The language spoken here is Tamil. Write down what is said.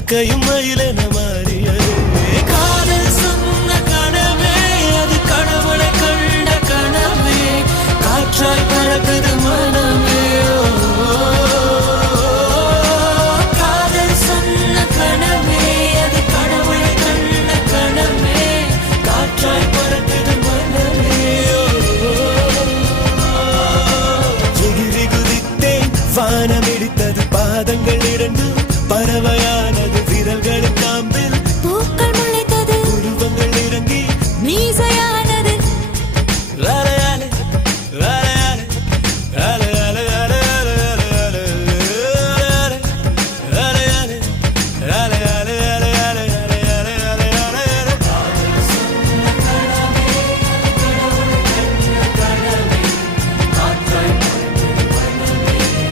காக்கையும் மயிலென மாறியது. காதல் சொன்ன கனவே அது கடவுளை கண்ட கனவே, காற்றாய் பறக்குது மனமே. காதல் சொன்ன கனவே அது கடவுளை கண்ட கனவே, காற்றாய் பறக்குது மனமே. எகிரி குதித்தேன், வானம் இடித்தது பாதங்கள் இரண்டு பறவையா